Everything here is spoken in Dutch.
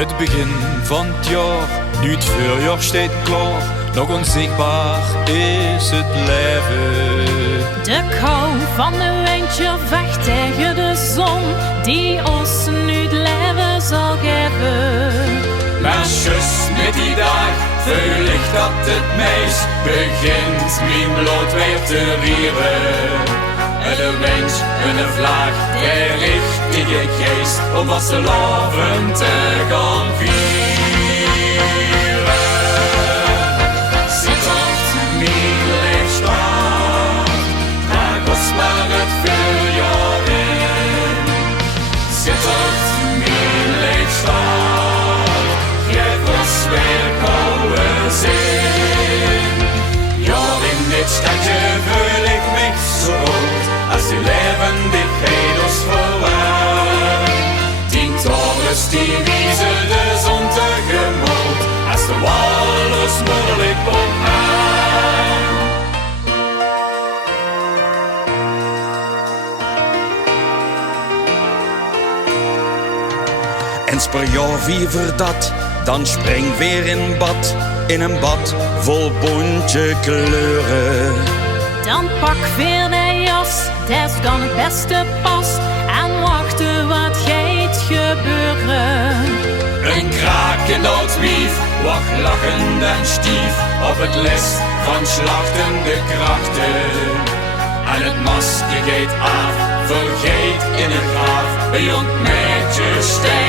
Het begin van het jaar, nu het voorjaar staat klaar, nog onzichtbaar is het leven. De kou van een windje vecht tegen de zon, die ons nu het leven zal geven. Maar juist met die dag, verlicht dat het meis, begint mijn bloed weer te rieren. En de wens, een vlaag, de richtige geest, om wat ze loven te gaan vieren. Zit op mijn leefstaat, draag ons maar het voorjaar in. Zit op mijn leefstaat, geef ons weer koude zin. Ja, in dit stadje voel ik me zo goed, als die levendigheid ons verwaart. 10 torens die wiezen de zon tegemoet, als de walrus moeilijk op aan. Eens per jaar vier dat, dan spring weer in bad, in een bad vol bontje kleuren. Dan pak weer de jas, dat is dan het beste pas, en wachten wat gaat gebeuren. Een krakend oud wief, wacht lachend en stief, op het les van slachtende krachten. En het masker gaat af, vergeet in het graf, een jong meisje sterft.